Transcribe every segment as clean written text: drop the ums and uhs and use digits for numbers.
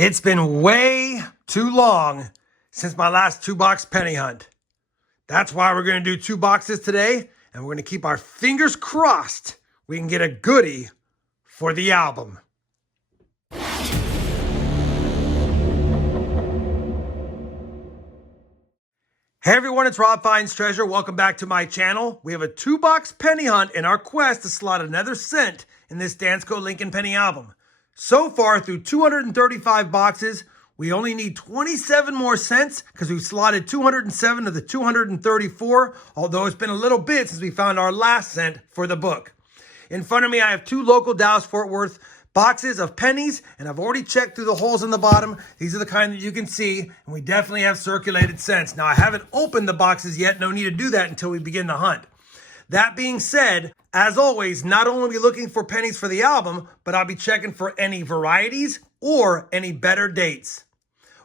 It's been way too long since my last 2-box penny hunt. That's why we're going to do 2 boxes today, and we're going to keep our fingers crossed we can get a goodie for the album. Hey everyone, it's RobFindsTreasure. Welcome back to my channel. We have a 2-box penny hunt in our quest to slot another cent in this Dansco Penny album. So far, through 235 boxes, we only need 27 more cents because we've slotted 207 of the 234, although it's been a little bit since we found our last cent for the book. In front of me, I have 2 local Dallas-Fort Worth boxes of pennies, and I've already checked through the holes in the bottom. These are the kind that you can see, and we definitely have circulated cents. Now, I haven't opened the boxes yet. No need to do that until we begin the hunt. That being said, as always, not only will we be looking for pennies for the album, but I'll be checking for any varieties or any better dates.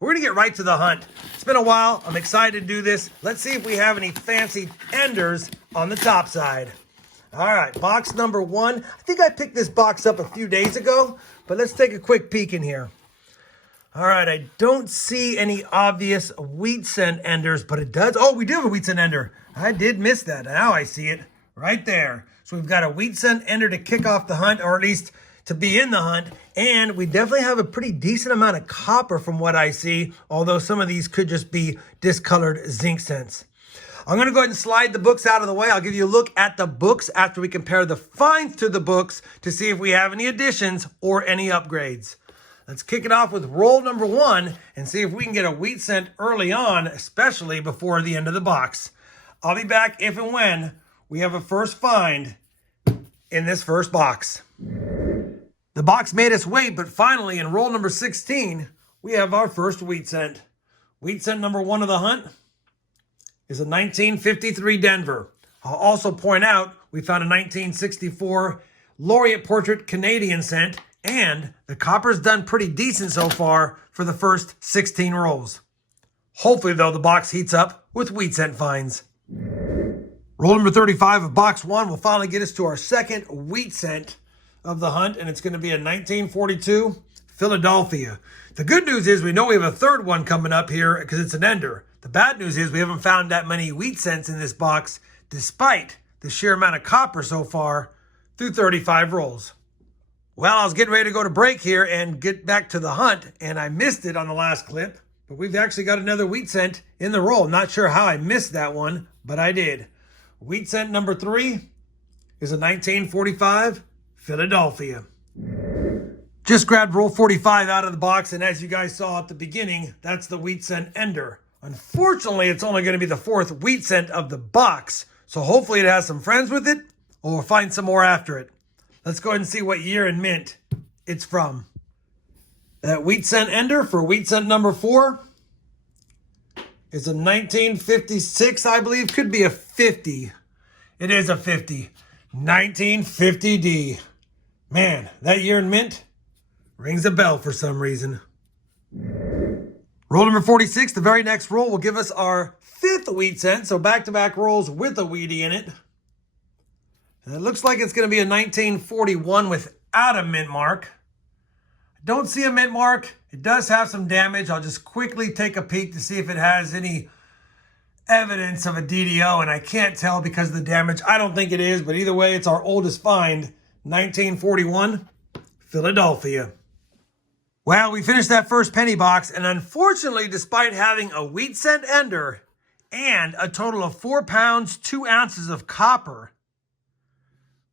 We're going to get right to the hunt. It's been a while. I'm excited to do this. Let's see if we have any fancy enders on the top side. All right, box number 1. I think I picked this box up a few days ago, but let's take a quick peek in here. All right, I don't see any obvious wheat cent enders, but it does. Oh, we do have a wheat cent ender. I did miss that. Now I see it right there. So we've got a wheat cent ender to kick off the hunt, or at least to be in the hunt. And we definitely have a pretty decent amount of copper from what I see, although some of these could just be discolored zinc cents. I'm going to go ahead and slide the books out of the way. I'll give you a look at the books after we compare the finds to the books to see if we have any additions or any upgrades. Let's kick it off with roll number 1 and see if we can get a wheat cent early on, especially before the end of the box. I'll be back if and when we have a first find in this first box. The box made us wait, but finally in roll number 16, we have our first wheat cent. Wheat cent number 1 of the hunt is a 1953 Denver. I'll also point out we found a 1964 Laureate Portrait Canadian cent, and the copper's done pretty decent so far for the first 16 rolls. Hopefully, though, the box heats up with wheat cent finds. Roll number 35 of box 1 will finally get us to our second wheat cent of the hunt, and it's going to be a 1942 Philadelphia. The good news is we know we have a third one coming up here because it's an ender. The bad news is we haven't found that many wheat cents in this box, despite the sheer amount of copper so far through 35 rolls. Well, I was getting ready to go to break here and get back to the hunt, and I missed it on the last clip, but we've actually got another wheat cent in the roll. Not sure how I missed that one, but I did. Wheat cent number 3 is a 1945 Philadelphia. Just grabbed roll 45 out of the box, and as you guys saw at the beginning, that's the wheat cent ender. Unfortunately, it's only going to be the 4th wheat cent of the box, so hopefully it has some friends with it, or we'll find some more after it. Let's go ahead and see what year and mint it's from. That wheat cent ender for wheat cent number 4 is a 1956, I believe. Could be a 50. It is a 50. 1950D. Man, that year and mint rings a bell for some reason. Roll number 46, the very next roll, will give us our 5th wheat cent. So back-to-back rolls with a wheatie in it. And it looks like it's going to be a 1941 without a mint mark. I don't see a mint mark. It does have some damage. I'll just quickly take a peek to see if it has any evidence of a DDO, and I can't tell because of the damage. I don't think it is, but either way, it's our oldest find, 1941 Philadelphia. Well, we finished that first penny box, and unfortunately, despite having a wheat cent ender and a total of 4 pounds, 2 ounces of copper,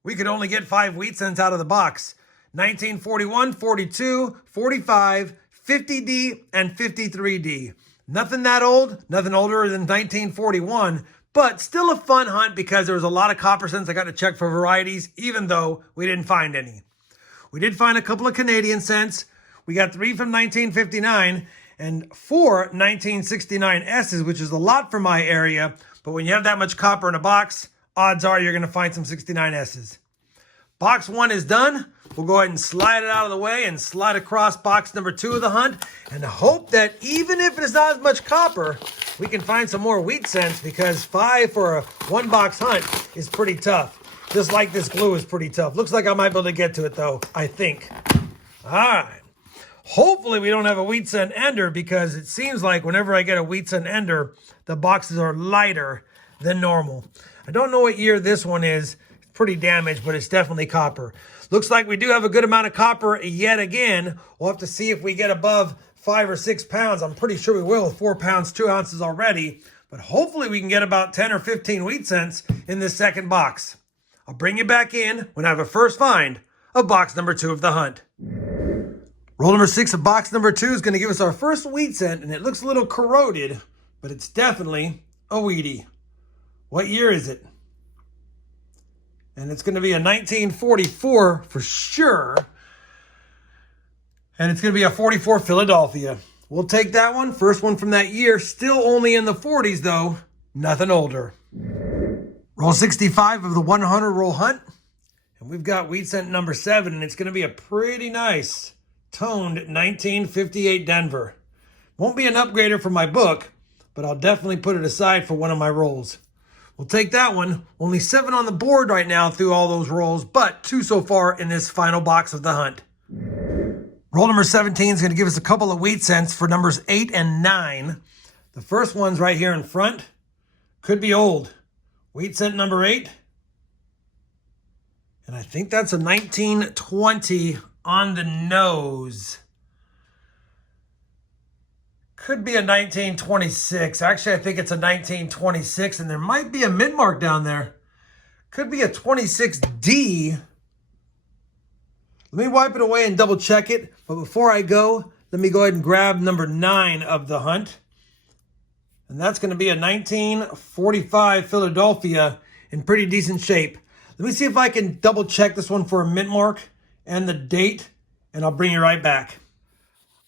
we could only get 5 wheat cents out of the box. 1941, 42, 45, 50D, and 53D. Nothing that old, nothing older than 1941, but still a fun hunt because there was a lot of copper cents I got to check for varieties, even though we didn't find any. We did find a couple of Canadian cents. We got 3 from 1959 and 4 1969 S's, which is a lot for my area. But when you have that much copper in a box, odds are you're going to find some 69 S's. Box 1 is done. We'll go ahead and slide it out of the way and slide across box number 2 of the hunt and hope that even if it's not as much copper, we can find some more wheat cents because 5 for a 1-box hunt is pretty tough. Just like this glue is pretty tough. Looks like I might be able to get to it though, I think. All right. Hopefully we don't have a wheat cent ender, because it seems like whenever I get a wheat cent ender, the boxes are lighter than normal. I don't know what year this one is. It's pretty damaged, but it's definitely copper. Looks like we do have a good amount of copper yet again. We'll have to see if we get above 5 or 6 pounds. I'm pretty sure we will with 4 pounds, 2 ounces already. But hopefully we can get about 10 or 15 wheat cents in this second box. I'll bring you back in when I have a first find of box number 2 of the hunt. Roll number 6 of box number 2 is going to give us our first wheat cent, and it looks a little corroded, but it's definitely a wheatie. What year is it? And it's going to be a 1944 for sure. And it's going to be a 44 Philadelphia. We'll take that one. First one from that year. Still only in the 40s though. Nothing older. Roll 65 of the 100 roll hunt. And we've got wheat cent number 7. And it's going to be a pretty nice toned 1958 Denver. Won't be an upgrader for my book, but I'll definitely put it aside for one of my rolls. We'll take that one. Only 7 on the board right now through all those rolls, but 2 so far in this final box of the hunt. Roll number 17 is going to give us a couple of wheat cents for numbers 8 and 9. The first one's right here in front. Could be old. Wheat cent number 8. And I think that's a 1920 on the nose. Could be a 1926. Actually, I think it's a 1926, and there might be a mid mark down there. Could be a 26D. Let me wipe it away and double check it. But before I go, let me go ahead and grab number 9 of the hunt. And that's going to be a 1945 Philadelphia in pretty decent shape. Let me see if I can double check this one for a mint mark and the date, and I'll bring you right back.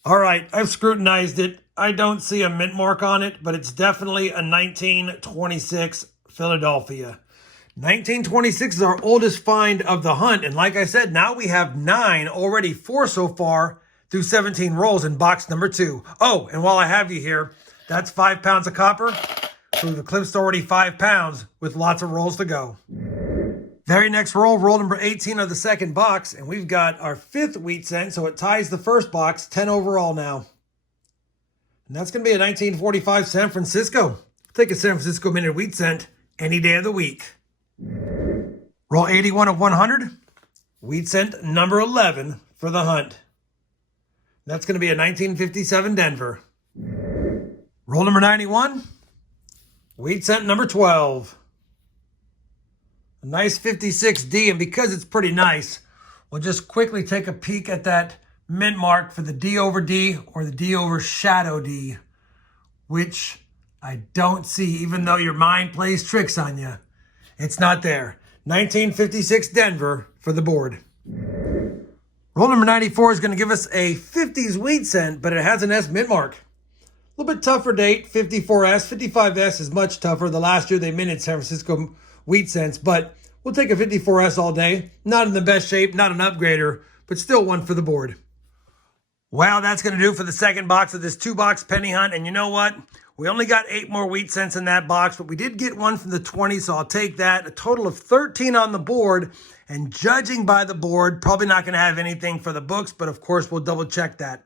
All right, I've scrutinized it. I don't see a mint mark on it, but it's definitely a 1926 Philadelphia. 1926 is our oldest find of the hunt. And like I said, now we have 9, already 4 so far through 17 rolls in box number 2. Oh, and while I have you here, that's 5 pounds of copper. So the clip's already 5 pounds with lots of rolls to go. Very next roll, roll number 18 of the second box. And we've got our 5th wheat cent. So it ties the first box, 10 overall now. And that's going to be a 1945 San Francisco. Take a San Francisco minute wheat cent any day of the week. Roll 81 of 100. Wheat cent number 11 for the hunt. That's going to be a 1957 Denver. Roll number 91. Wheat cent number 12. A nice 56D, and because it's pretty nice, we'll just quickly take a peek at that mint mark for the D over D or the D over shadow D, which I don't see, even though your mind plays tricks on you. It's not there. 1956 Denver for the board. Roll number 94 is going to give us a 50s wheat cent, but it has an S mint mark. A little bit tougher date, 54S. 55S is much tougher. The last year they minted San Francisco wheat cents, but we'll take a 54S all day. Not in the best shape, not an upgrader, but still one for the board. Well, that's going to do for the second box of this 2-box penny hunt. And you know what? We only got 8 more wheat cents in that box, but we did get one from the 20, so I'll take that. A total of 13 on the board. And judging by the board, probably not going to have anything for the books, but of course we'll double check that.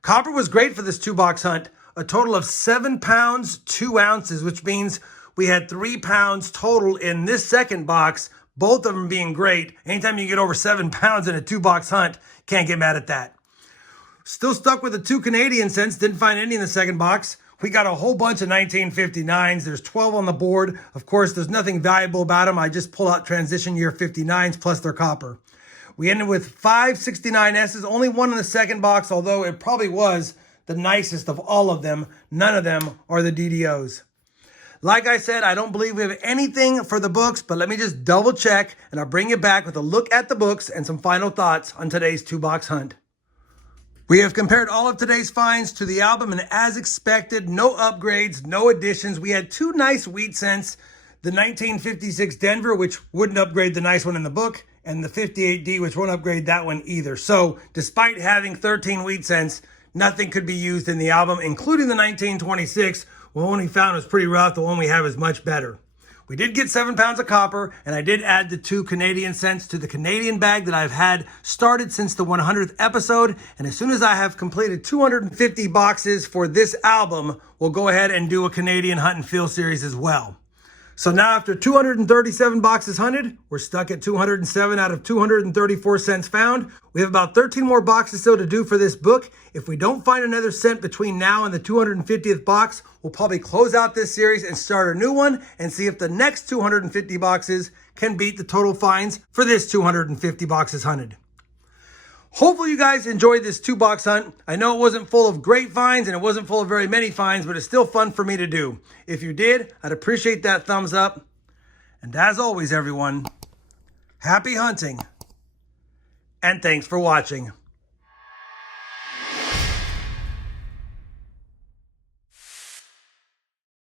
Copper was great for this 2-box hunt. A total of 7 pounds, 2 ounces, which means we had 3 pounds total in this second box, both of them being great. Anytime you get over 7 pounds in a 2-box hunt, can't get mad at that. Still stuck with the 2 Canadian cents. Didn't find any in the second box. We got a whole bunch of 1959s. There's 12 on the board. Of course, there's nothing valuable about them. I just pull out transition year 59s plus their copper. We ended with 5 69S's. Only one in the second box, although it probably was the nicest of all of them. None of them are the DDOs. Like I said, I don't believe we have anything for the books, but let me just double check and I'll bring you back with a look at the books and some final thoughts on today's 2-box hunt. We have compared all of today's finds to the album, and as expected, no upgrades, no additions. We had 2 nice wheat cents, the 1956 Denver, which wouldn't upgrade the nice one in the book, and the 58D, which won't upgrade that one either. So despite having 13 wheat cents, nothing could be used in the album, including the 1926. The one we found was pretty rough. The one we have is much better. We did get 7 pounds of copper, and I did add the 2 Canadian cents to the Canadian bag that I've had started since the 100th episode. And as soon as I have completed 250 boxes for this album, we'll go ahead and do a Canadian Hunt and Feel series as well. So now after 237 boxes hunted, we're stuck at 207 out of 234 cents found. We have about 13 more boxes still to do for this book. If we don't find another cent between now and the 250th box, we'll probably close out this series and start a new one and see if the next 250 boxes can beat the total finds for this 250 boxes hunted. Hopefully you guys enjoyed this 2-box hunt. I know it wasn't full of great finds and it wasn't full of very many finds, but it's still fun for me to do. If you did, I'd appreciate that thumbs up. And as always, everyone, happy hunting and thanks for watching.